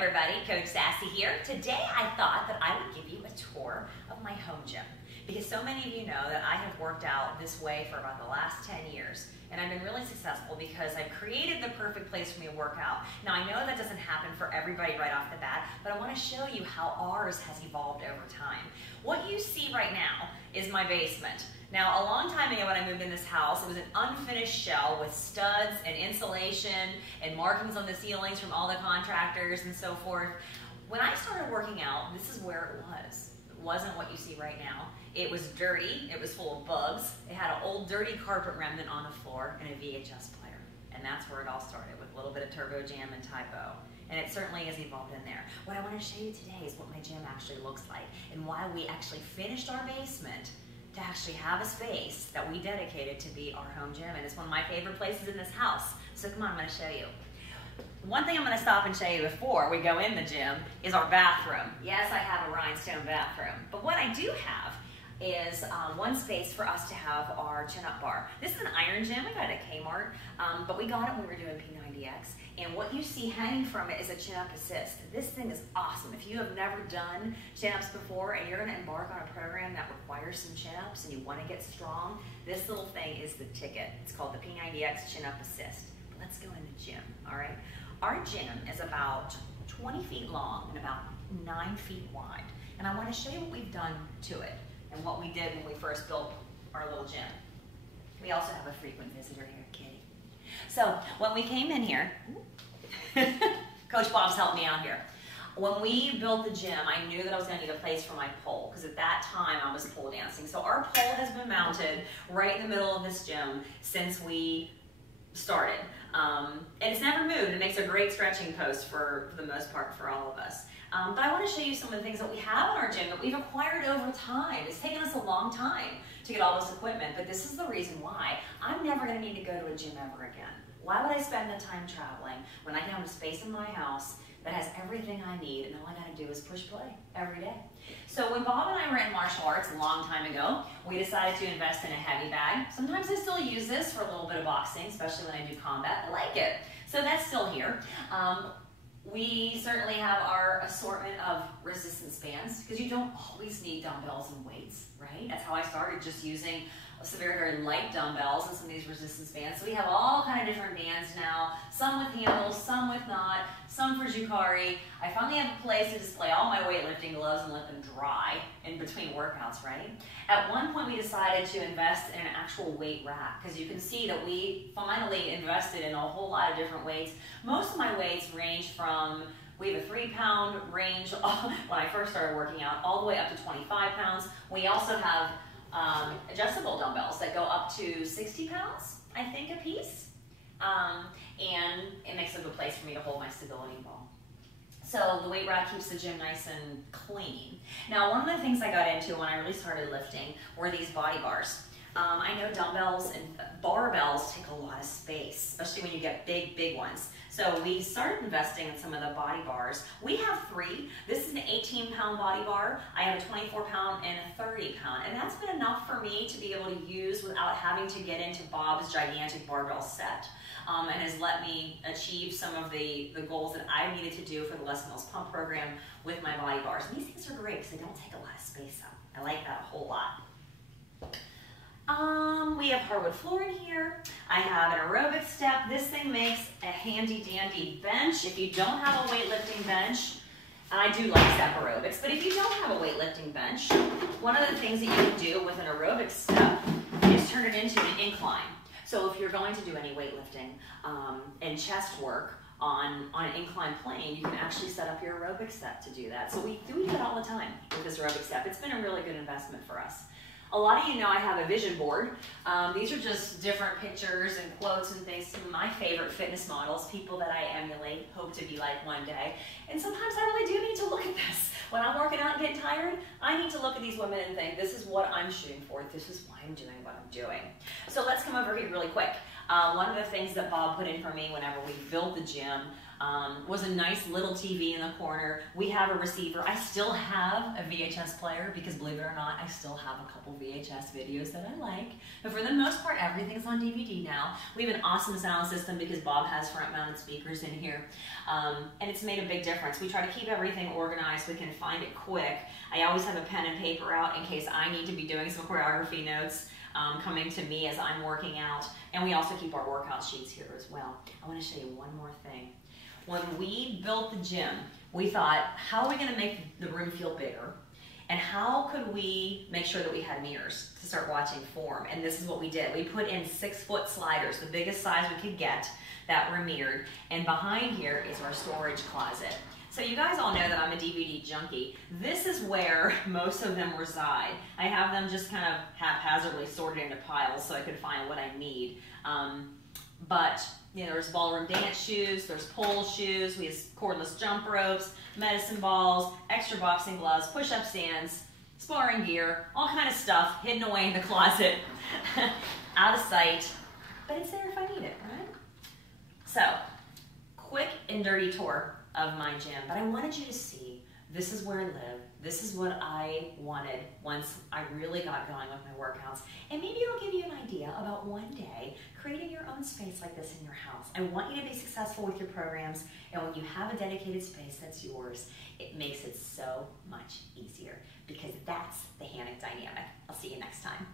Everybody, Coach Sassy here. Today I thought that I would give you a tour of my home gym because so many of you know that I have worked out this way for about the last 10 years and I've been really successful because I've created the perfect place for me to work out. Now I know that doesn't happen for everybody right off the bat, but I want to show you how ours has evolved over time. What you see right now is my basement. Now, a long time ago when I moved in this house, it was an unfinished shell with studs and insulation and markings on the ceilings from all the contractors and so forth. When I started working out, this is where it was. It wasn't what you see right now. It was dirty, it was full of bugs, it had an old dirty carpet remnant on the floor and a VHS player. And that's where it all started, with a little bit of Turbo Jam and Typo. And it certainly has evolved in there. What I want to show you today is what my gym actually looks like and why we actually finished our basement to actually have a space that we dedicated to be our home gym. And it's one of my favorite places in this house. So come on, I'm going to show you. One thing I'm going to stop and show you before we go in the gym is our bathroom. Yes, I have a rhinestone bathroom. But what I do have is one space for us to have our chin-up bar. This is an iron gym. We got it at Kmart, but we got it when we were doing P90X. And what you see hanging from it is a chin-up assist. This thing is awesome. If you have never done chin-ups before and you're going to embark on a program that requires some chin-ups and you want to get strong, this little thing is the ticket. It's called the P90X Chin-Up Assist. But let's go in the gym, all right? Our gym is about 20 feet long and about 9 feet wide. And I want to show you what we've done to it and what we did when we first built our little gym. We also have a frequent visitor here, Kitty. So when we came in here, Coach Bob's helped me out here. When we built the gym, I knew that I was going to need a place for my pole because at that time I was pole dancing. So our pole has been mounted right in the middle of this gym since we started. And it's never moved. It makes a great stretching post for the most part for all of us. But I want to show you some of the things that we have in our gym that we've acquired over time. It's taken us a long time to get all this equipment, but this is the reason why. I'm never going to need to go to a gym ever again. Why would I spend the time traveling when I can have a space in my house that has everything I need and all I got to do is push play every day? So when Bob and I were in martial arts a long time ago, we decided to invest in a heavy bag. Sometimes I still use this for a little bit of boxing, especially when I do combat. I like it. So that's still here. We certainly have our assortment of resistance bands because you don't always need dumbbells and weights, right? That's how I started, just using some very, very light dumbbells and some of these resistance bands. So we have all kind of different bands now, some with handles, some with not, some for Jukari. I finally have a place to display all my weightlifting gloves and let them dry in between workouts, right? At one point we decided to invest in an actual weight rack because you can see that we finally invested in a whole lot of different weights. Most of my weights range from, we have a 3-pound range when I first started working out, all the way up to 25 pounds. We also have adjustable dumbbells that go up to 60 pounds, I think, a piece. And it makes a good place for me to hold my stability ball. So the weight rack keeps the gym nice and clean. Now, one of the things I got into when I really started lifting were these body bars. I know dumbbells and barbells take a lot of space, especially when you get big, big ones. So we started investing in some of the body bars. We have 3. This is an 18-pound body bar. I have a 24-pound and a 30-pound. And that's been enough for me to be able to use without having to get into Bob's gigantic barbell set. And has let me achieve some of the goals that I needed to do for the Less Mills Pump program with my body bars. And these things are great because they don't take a lot of space up. I like that a whole lot. We have hardwood floor in here. I have an aerobic step. This thing makes a handy dandy bench. If you don't have a weightlifting bench, and I do like step aerobics, but if you don't have a weightlifting bench, one of the things that you can do with an aerobic step is turn it into an incline. So if you're going to do any weightlifting and chest work on an inclined plane, you can actually set up your aerobic step to do that. So we do that all the time with this aerobic step. It's been a really good investment for us. A lot of you know I have a vision board. These are just different pictures and quotes and things, some of my favorite fitness models, people that I emulate, hope to be like one day. And sometimes I really do need to look at this. When I'm working out and getting tired, I need to look at these women and think, this is what I'm shooting for. This is why I'm doing what I'm doing. So let's come over here really quick. One of the things that Bob put in for me whenever we built the gym Was a nice little TV in the corner. We have a receiver. I still have a VHS player because, believe it or not, I still have a couple VHS videos that I like. But for the most part, everything's on DVD now. We have an awesome sound system because Bob has front-mounted speakers in here. And it's made a big difference. We try to keep everything organized so we can find it quick. I always have a pen and paper out in case I need to be doing some choreography notes coming to me as I'm working out. And we also keep our workout sheets here as well. I want to show you one more thing. When we built the gym, we thought, how are we going to make the room feel bigger? And how could we make sure that we had mirrors to start watching form? And this is what we did. We put in 6-foot sliders, the biggest size we could get, that were mirrored. And behind here is our storage closet. So you guys all know that I'm a DVD junkie. This is where most of them reside. I have them just kind of haphazardly sorted into piles so I could find what I need. But you know, there's ballroom dance shoes, there's pole shoes, we have cordless jump ropes, medicine balls, extra boxing gloves, push-up stands, sparring gear, all kind of stuff hidden away in the closet, out of sight, but it's there if I need it, right? So, quick and dirty tour of my gym, but I wanted you to see this is where I live. This is what I wanted once I really got going with my workouts. And maybe it'll give you an idea about one day creating your own space like this in your house. I want you to be successful with your programs, and when you have a dedicated space that's yours, it makes it so much easier because that's the Hannock dynamic. I'll see you next time.